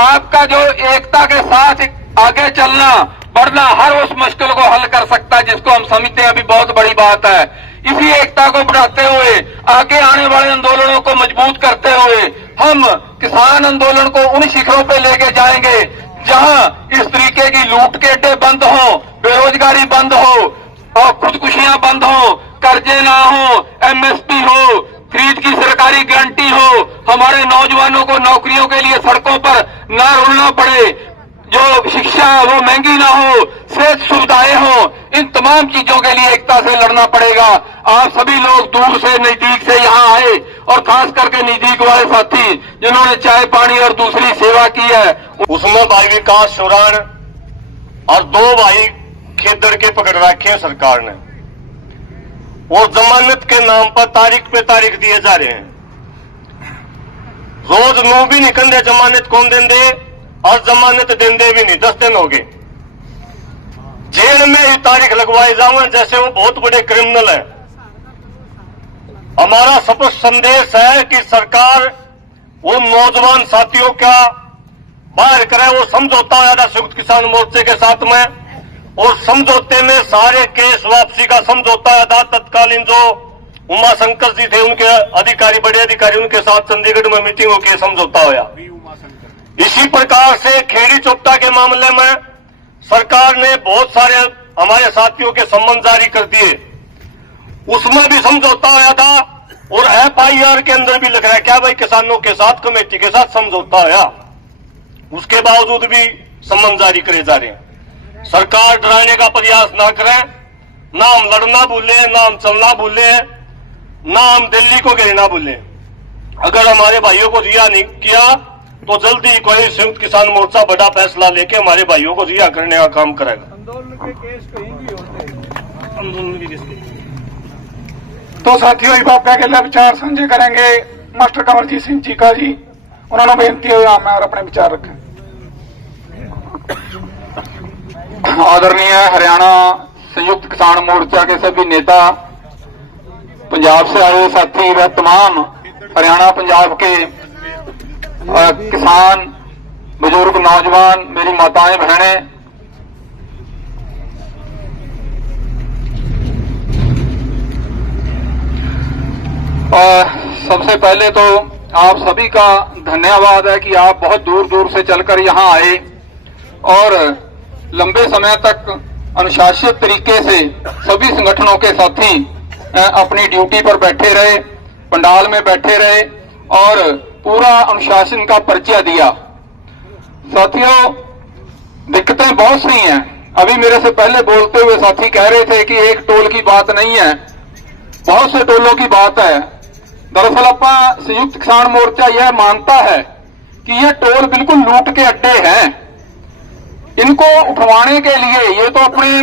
आपका जो एकता के साथ आगे चलना बढ़ना हर उस मुश्किल को हल कर सकता है जिसको हम समझते हैं अभी बहुत बड़ी बात है। इसी एकता को बढ़ाते हुए आगे आने वाले आंदोलनों को मजबूत करते हुए हम किसान आंदोलन को उन शिखरों पे लेके जाएंगे जहां इस तरीके की लूट के अड्डे बंद हो, बेरोजगारी बंद हो और खुदकुशियां बंद हो, कर्जे ना हो, एमएसपी हो, खरीद की सरकारी गारंटी हो, हमारे नौजवानों को नौकरियों के लिए सड़कों पर न रुलना पड़े, जो शिक्षा वो महंगी ना हो, सेहत सुविधाएं हो, इन तमाम चीजों के लिए एकता से लड़ना पड़ेगा। आप सभी लोग दूर से नजदीक से यहाँ आए और खास करके नजदीक वाले साथी जिन्होंने चाय पानी और दूसरी सेवा की है, उसमें भाई विकास चौरान और 2 भाई खेदड़ के पकड़ रखे हैं सरकार ने और जमानत के नाम पर तारीख पे तारीख दिए जा रहे हैं। रोज नू भी निकल रहे, जमानत कौन देंदे और जमानत देंदे भी नहीं। 10 दिन हो गए जेल में ही तारीख लगवाए जाओ जैसे वो बहुत बड़े क्रिमिनल है। हमारा स्पष्ट संदेश है कि सरकार वो नौजवान साथियों का बाहर करे। वो समझौता आया था संयुक्त किसान मोर्चे के साथ में और समझौते में सारे केस वापसी का समझौता आया था। तत्कालीन जो उमाशंकर जी थे उनके अधिकारी, बड़े अधिकारी, उनके साथ चंडीगढ़ में मीटिंग होकर समझौता हुआ। इसी प्रकार से खेड़ी चोपटा के मामले में सरकार ने बहुत सारे हमारे साथियों के सम्मन जारी कर दिए, उसमें भी समझौता आया था और एफआईआर के अंदर भी लिख रहा है क्या भाई किसानों के साथ कमेटी के साथ समझौता आया, उसके बावजूद भी सम्मन जारी करे जा रहे हैं। सरकार डराने का प्रयास ना करे, ना हम लड़ना भूले, ना हम चलना भूले, ना हम दिल्ली को घेरना भूले। अगर हमारे भाइयों को रिहा नहीं किया तो जल्दी कोई संयुक्त किसान मोर्चा बड़ा फैसला लेके हमारे भाइयों को रिहा करने का काम करेगा। आंदोलन के केस कहीं भी होते हैं। आंदोलन के केस तो साथियों इस बात पे अगले विचार साझे करेंगे मास्टर कंवरजीत सिंह चीका जी। उन्होंने बेनती हुई मैं और अपने विचार रखें। आदरणीय हरियाणा संयुक्त किसान मोर्चा के सभी नेता, पंजाब से आए साथी व तमाम हरियाणा पंजाब के किसान, बुजुर्ग, नौजवान, मेरी माताएं, बहनें, सबसे पहले तो आप सभी का धन्यवाद है कि आप बहुत दूर दूर से चलकर यहां आए और लंबे समय तक अनुशासित तरीके से सभी संगठनों के साथी अपनी ड्यूटी पर बैठे रहे, पंडाल में बैठे रहे और पूरा अनुशासन का परिचय दिया। साथियों, दिक्कतें बहुत सी हैं। अभी मेरे से पहले बोलते हुए साथी कह रहे थे कि एक टोल की बात नहीं है, बहुत से टोलों की बात है। दरअसल अपना संयुक्त किसान मोर्चा यह मानता है कि ये टोल बिल्कुल लूट के अड्डे हैं। इनको उठवाने के लिए ये तो अपने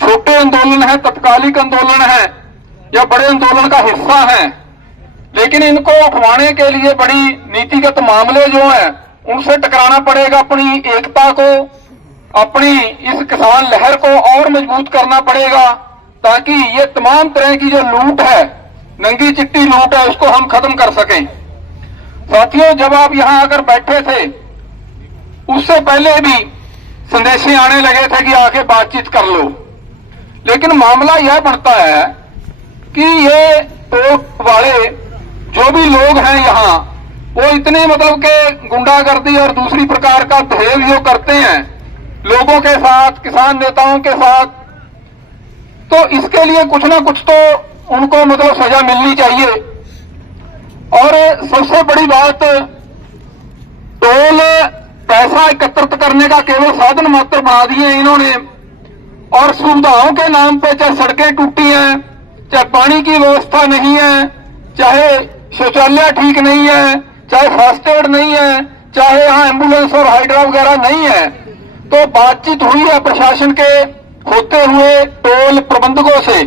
छोटे आंदोलन है, तत्कालिक आंदोलन है या बड़े आंदोलन का हिस्सा है, लेकिन इनको उठवाने के लिए बड़ी नीतिगत मामले जो हैं उनसे टकराना पड़ेगा। अपनी एकता को, अपनी इस किसान लहर को और मजबूत करना पड़ेगा ताकि ये तमाम तरह की जो लूट है, नंगी चिट्टी लूट है, उसको हम खत्म कर सकें। साथियों, जब आप यहां आकर बैठे थे उससे पहले भी संदेशे आने लगे थे कि आके बातचीत कर लो, लेकिन मामला यह बनता है कि ये टोल वाले जो भी लोग हैं यहां, वो इतने मतलब के गुंडागर्दी और दूसरी प्रकार का बिहेव जो करते हैं लोगों के साथ, किसान नेताओं के साथ, तो इसके लिए कुछ ना कुछ तो उनको मतलब सजा मिलनी चाहिए। और सबसे बड़ी बात, टोल पैसा एकत्रित करने का केवल साधन मात्र बना दिए इन्होंने और सुविधाओं के नाम पे चाहे सड़कें टूटी हैं, चाहे पानी की व्यवस्था नहीं है, चाहे शौचालय ठीक नहीं है, चाहे फास्ट एड नहीं है, चाहे यहाँ एम्बुलेंस और हाइड्रा वगैरह नहीं है। तो बातचीत हुई है प्रशासन के होते हुए टोल प्रबंधकों से,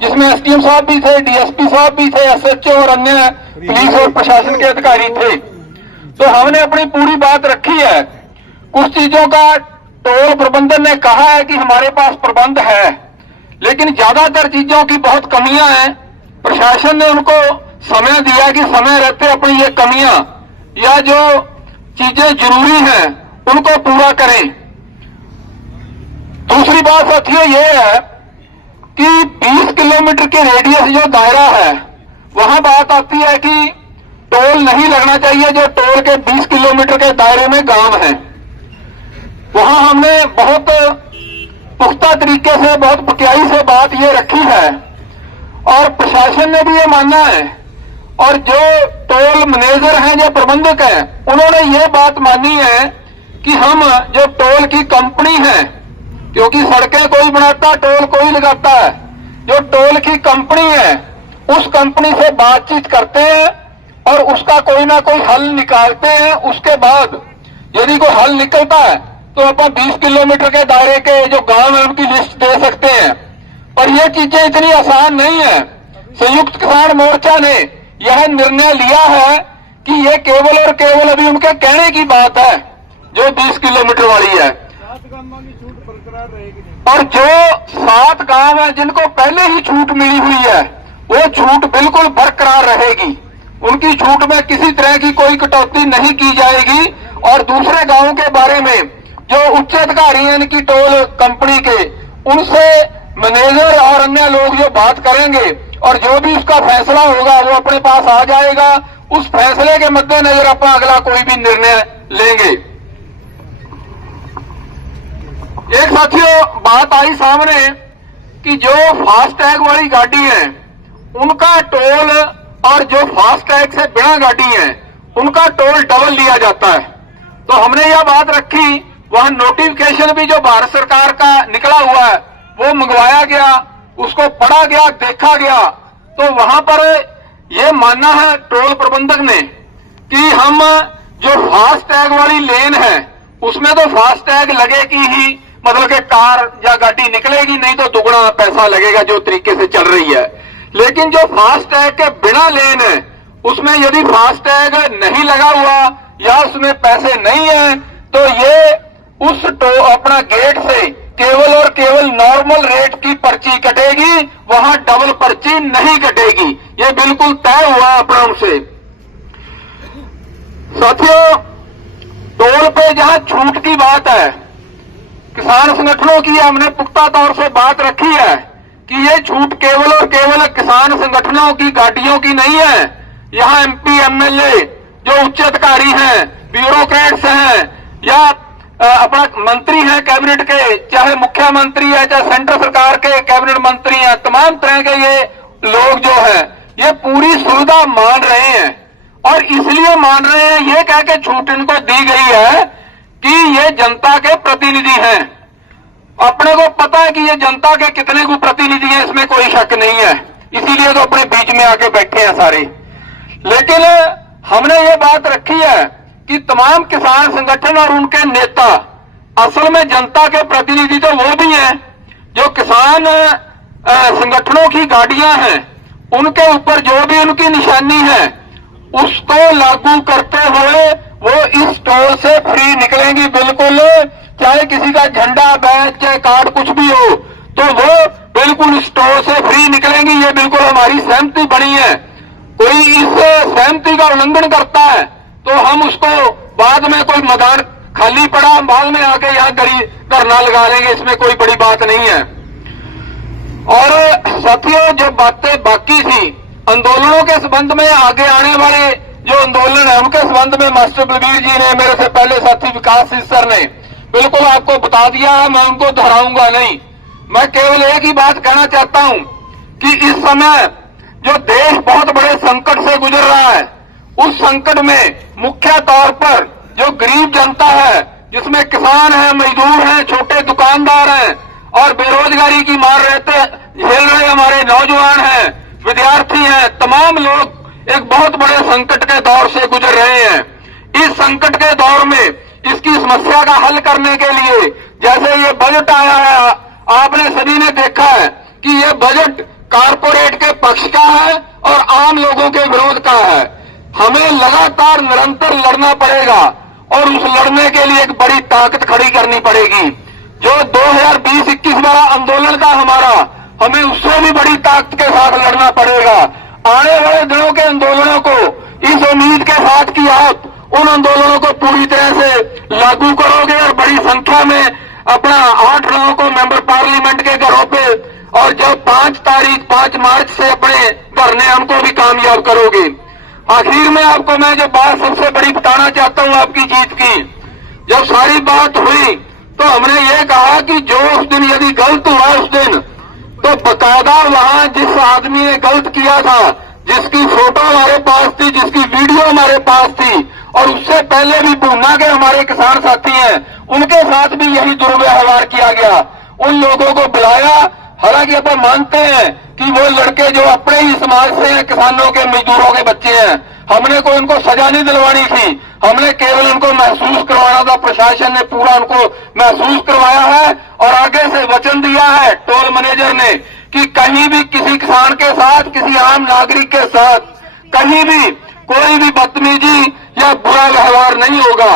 जिसमें एसडीएम साहब भी थे, डीएसपी साहब भी थे, एसएचओ और अन्य पुलिस और प्रशासन के अधिकारी थे। तो हमने अपनी पूरी बात रखी है। कुछ चीजों का टोल प्रबंधन ने कहा है कि हमारे पास प्रबंध है, लेकिन ज्यादातर चीजों की बहुत कमियां हैं। प्रशासन ने उनको समय दिया कि समय रहते अपनी ये कमियां या जो चीजें जरूरी हैं उनको पूरा करें। दूसरी बात साथियों ये है कि 20 किलोमीटर के रेडियस जो दायरा है वहां बात आती है कि टोल नहीं लगना चाहिए। जो टोल के 20 किलोमीटर के दायरे में गांव है वहां हमने बहुत पुख्ता तरीके से, बहुत पक्याई से बात ये रखी है और प्रशासन ने भी ये माना है और जो टोल मैनेजर हैं, जो प्रबंधक हैं, उन्होंने ये बात मानी है कि हम जो टोल की कंपनी है, क्योंकि सड़कें कोई बनाता, टोल कोई लगाता है, जो टोल की कंपनी है उस कंपनी से बातचीत करते हैं और उसका कोई ना कोई हल निकालते हैं। उसके बाद यदि कोई हल निकलता है तो अपन 20 किलोमीटर के दायरे के जो गांव है उनकी लिस्ट दे सकते हैं। पर ये चीजें इतनी आसान नहीं है। संयुक्त किसान मोर्चा ने यह निर्णय लिया है कि ये केवल और केवल अभी उनके कहने की बात है जो 20 किलोमीटर वाली है, और जो 7 गांव है जिनको पहले ही छूट मिली हुई है वो छूट बिल्कुल बरकरार रहेगी। उनकी छूट में किसी तरह की कोई कटौती नहीं की जाएगी। और दूसरे गांवों के बारे में जो उच्च अधिकारी हैं इनकी टोल कंपनी के, उनसे मैनेजर और अन्य लोग जो बात करेंगे और जो भी उसका फैसला होगा वो अपने पास आ जाएगा। उस फैसले के मद्देनजर अपन अगला कोई भी निर्णय लेंगे। एक साथियों बात आई सामने कि जो फास्टैग वाली गाड़ी है उनका टोल और जो फास्टैग से बिना गाड़ी है उनका टोल डबल लिया जाता है। तो हमने यह बात रखी, वहां नोटिफिकेशन भी जो भारत सरकार का निकला हुआ है वो मंगवाया गया, उसको पढ़ा गया, देखा गया। तो वहां पर यह मानना है टोल प्रबंधक ने कि हम जो फास्टैग वाली लेन है उसमें तो फास्टैग लगेगी ही, मतलब कि कार या गाड़ी निकलेगी, नहीं तो दुगना पैसा लगेगा जो तरीके से चल रही है। लेकिन जो फास्टैग के बिना लेन है उसमें यदि फास्टैग नहीं लगा हुआ या उसमें पैसे नहीं है तो ये उस अपना गेट से केवल और केवल नॉर्मल रेट की पर्ची कटेगी, वहां डबल पर्ची नहीं कटेगी। ये बिल्कुल तय हुआ अपना उनसे। साथियों टोल पे जहां छूट की बात है, किसान संगठनों की हमने पुख्ता तौर से बात रखी है कि ये छूट केवल और केवल किसान संगठनों की गाड़ियों की नहीं है। यहां एमपी एमएलए जो उच्च अधिकारी हैं, ब्यूरोक्रेट्स हैं या अपना मंत्री हैं कैबिनेट के, चाहे मुख्यमंत्री है चाहे सेंट्रल सरकार के कैबिनेट मंत्री हैं, तमाम तरह के ये लोग जो हैं ये पूरी सुविधा मान रहे हैं। और इसलिए मान रहे हैं ये कह के छूट इनको दी गई है कि ये जनता के प्रतिनिधि हैं। अपने को पता है कि ये जनता के कितने को प्रतिनिधि हैं, इसमें कोई शक नहीं है, इसीलिए तो अपने बीच में आके बैठे हैं सारे। लेकिन हमने ये बात रखी है कि तमाम किसान संगठन और उनके नेता असल में जनता के प्रतिनिधि तो वो भी हैं। जो किसान संगठनों की गाड़ियां हैं उनके ऊपर जो भी उनकी निशानी है उसको लागू करते हुए वो इस टोल से फ्री निकलेंगी बिल्कुल। चाहे किसी का झंडा, बैच, चाहे कार्ड कुछ भी हो तो वो बिल्कुल इस टोल से फ्री निकलेंगी। ये बिल्कुल हमारी सहमति बनी है। कोई इस सहमति का उल्लंघन करता है तो हम उसको बाद में कोई मैदान खाली पड़ा बाद में आके यहाँ धरना लगा लेंगे, इसमें कोई बड़ी बात नहीं है। और साथियों जो बातें बाकी थी आंदोलनों के संबंध में, आगे आने वाले जो आंदोलन है उनके संबंध में मास्टर बलबीर जी ने, मेरे से पहले साथी विकास सर ने बिल्कुल आपको बता दिया है, मैं उनको दोहराऊंगा नहीं। मैं केवल एक ही बात कहना चाहता हूं कि इस समय जो देश बहुत बड़े संकट से गुजर रहा है उस संकट में मुख्य तौर पर जो गरीब जनता है, जिसमें किसान है, मजदूर हैं, छोटे दुकानदार हैं और बेरोजगारी की मार झेल रहे हमारे नौजवान हैं, विद्यार्थी हैं, तमाम लोग एक बहुत बड़े संकट के दौर से गुजर रहे हैं। इस संकट के दौर में इसकी समस्या का हल करने के लिए जैसे ये बजट आया है, आपने सभी ने देखा है कि ये बजट कारपोरेट के पक्ष का है और आम लोगों के विरोध का है। हमें लगातार निरंतर लड़ना पड़ेगा और उस लड़ने के लिए एक बड़ी ताकत खड़ी करनी पड़ेगी। जो 2020-21 वाला आंदोलन का हमारा, हमें उससे भी बड़ी ताकत के साथ लड़ना पड़ेगा। आने वाले दिनों के आंदोलनों को इस उम्मीद के साथ कि आप उन आंदोलनों को पूरी तरह लागू करोगे और बड़ी संख्या में अपना 8 लोगों को मेंबर पार्लियामेंट के घरों पे और जब 5 मार्च से अपने धरने हमको भी कामयाब करोगे। आखिर में आपको मैं जो बात सबसे बड़ी बताना चाहता हूं आपकी जीत की, जब सारी बात हुई तो हमने ये कहा कि जो उस दिन यदि गलत हुआ उस दिन, तो बकायदा वहां जिस आदमी ने गलत किया था, जिसकी फोटो हमारे पास थी, जिसकी वीडियो हमारे पास थी, और उससे पहले भी भूना के हमारे किसान साथी हैं, उनके साथ भी यही दुर्व्यवहार किया गया। उन लोगों को बुलाया, हालांकि अपन मानते हैं कि वो लड़के जो अपने ही समाज से हैं, किसानों के मजदूरों के बच्चे हैं, हमने कोई उनको सजा नहीं दिलवानी थी, हमने केवल उनको महसूस करवाना था। प्रशासन ने पूरा उनको महसूस करवाया है और आगे से वचन दिया है टोल मैनेजर ने कि कहीं भी किसी किसान के साथ, किसी आम नागरिक के साथ कहीं भी कोई भी बदतमीजी या बुरा व्यवहार नहीं होगा।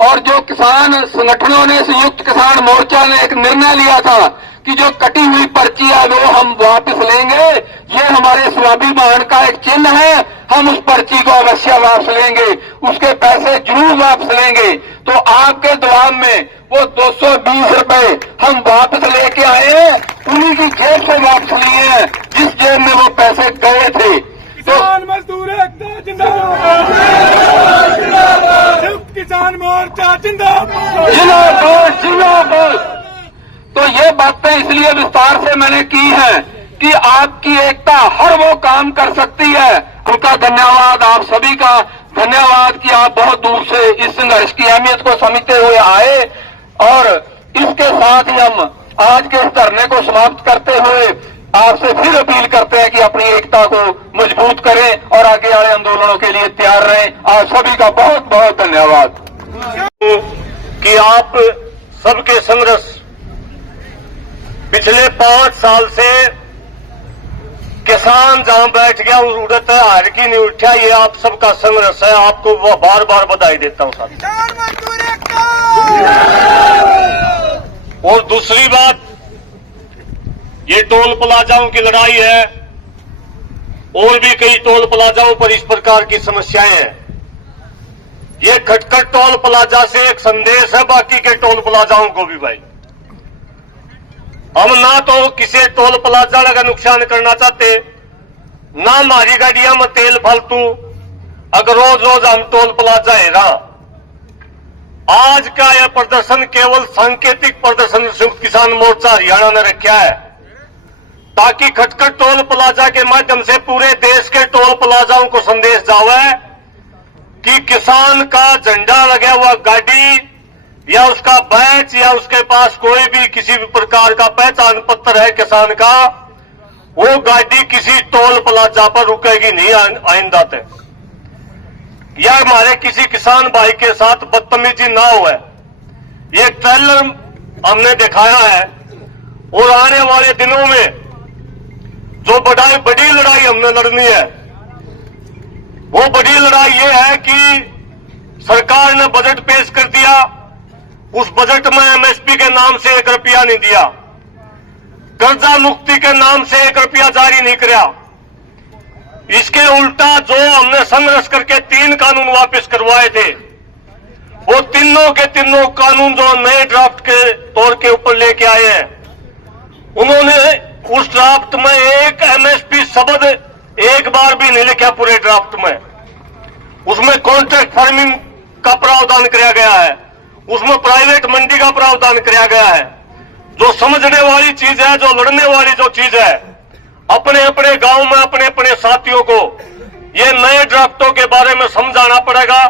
और जो किसान संगठनों ने, संयुक्त किसान मोर्चा ने एक निर्णय लिया था कि जो कटी हुई पर्ची है वो हम वापस लेंगे, ये हमारे स्वाभिमान का एक चिन्ह है, हम उस पर्ची को अवश्य वापस लेंगे, उसके पैसे जरूर वापस लेंगे। तो आपके दबाव में वो 220 रुपए हम वापस लेके आए हैं, उन्हीं की जेब से वापस लिए हैं जिस जेब में वो पैसे गए थे। किसान मजदूर एकता जिंदाबाद, संयुक्त किसान मोर्चा जिंदाबाद, जिंदाबाद जिंदाबाद। तो ये बातें इसलिए विस्तार से मैंने की है कि आपकी एकता हर वो काम कर सकती है। उनका धन्यवाद, आप सभी का धन्यवाद कि आप बहुत दूर से इस संघर्ष की अहमियत को समझते हुए आए। और इसके साथ ही हम आज के इस धरने को समाप्त करते हुए आपसे फिर अपील करते हैं कि अपनी एकता को मजबूत करें और आगे वाले आंदोलनों के लिए तैयार रहें। आप सभी का बहुत बहुत धन्यवाद। कि आप सबके संघर्ष पिछले 5 साल से किसान जहां बैठ गया उड़ते हार की नहीं उठा, ये आप सबका संघर्ष है। आपको वो बार बार बधाई देता हूं साहब। किसान मजदूर एकता। और दूसरी बात, ये टोल प्लाजाओं की लड़ाई है, और भी कई टोल प्लाजाओं पर इस प्रकार की समस्याएं हैं। ये खटखट टोल प्लाजा से एक संदेश है बाकी के टोल प्लाजाओं को भी भाई, हम ना तो किसी टोल प्लाजा का नुकसान करना चाहते, ना हमारी गाड़ियां में तेल फालतू, अगर रोज रोज हम टोल प्लाजा है रहा। आज का यह प्रदर्शन केवल सांकेतिक प्रदर्शन संयुक्त किसान मोर्चा हरियाणा ने रखा है, ताकि खटखट टोल प्लाजा के माध्यम से पूरे देश के टोल प्लाजाओं को संदेश जावे कि किसान का झंडा लगा हुआ गाड़ी या उसका बैच या उसके पास कोई भी किसी भी प्रकार का पहचान पत्र है किसान का, वो गाड़ी किसी टोल प्लाजा पर रुकेगी नहीं आइंदा तक। या हमारे किसी किसान भाई के साथ बदतमीजी ना हो। ये ट्रेलर हमने दिखाया है और आने वाले दिनों में जो बड़ी लड़ाई हमने लड़नी है, वो बड़ी लड़ाई ये है कि सरकार ने बजट पेश कर दिया, उस बजट में एमएसपी के नाम से 1 रुपया नहीं दिया, कर्जा मुक्ति के नाम से 1 रुपया जारी नहीं किया। इसके उल्टा जो हमने संघर्ष करके 3 कानून वापस करवाए थे, वो तीनों के तीनों कानून जो नए ड्राफ्ट के तौर के ऊपर लेके आए हैं, उन्होंने उस ड्राफ्ट में एक एमएसपी शब्द एक बार भी नहीं लिखा पूरे ड्राफ्ट में। उसमें कॉन्ट्रैक्ट फार्मिंग का प्रावधान किया गया है, उसमें प्राइवेट मंडी का प्रावधान किया गया है। जो समझने वाली चीज है, जो लड़ने वाली जो चीज है, अपने अपने गांव में अपने अपने साथियों को ये नए ड्राफ्टों के बारे में समझाना पड़ेगा।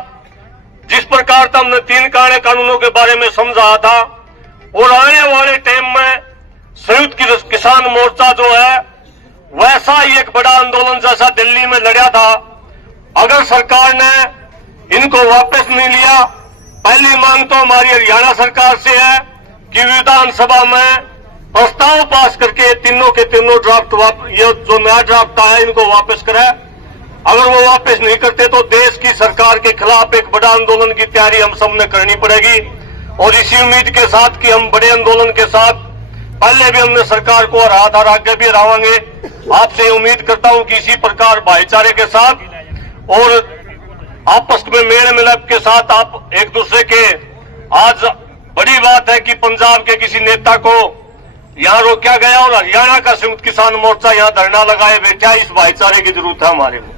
जिस प्रकार से हमने 3 कानूनों के बारे में समझाया था, और आने वाले टाइम में संयुक्त किसान मोर्चा जो है वैसा ही एक बड़ा आंदोलन जैसा दिल्ली में लड़ा था। अगर सरकार ने इनको वापस नहीं लिया, पहली मांग तो हमारी हरियाणा सरकार से है कि विधानसभा में प्रस्ताव पास करके तीनों के तीनों ड्राफ्ट ये जो नया ड्राफ्ट आया इनको वापस कराए। अगर वो वापस नहीं करते तो देश की सरकार के खिलाफ एक बड़ा आंदोलन की तैयारी हम सब ने करनी पड़ेगी। और इसी उम्मीद के साथ कि हम बड़े आंदोलन के साथ पहले भी हमने सरकार को हराया था और आगे भी हराएंगे। आपसे उम्मीद करता हूं कि इसी प्रकार भाईचारे के साथ और आपस में मेल मिलाप के साथ आप एक दूसरे के आज बड़ी बात है कि पंजाब के किसी नेता को यहां रोका गया और हरियाणा का संयुक्त किसान मोर्चा यहां धरना लगाए बैठा है। इस भाईचारे की जरूरत है हमारे को।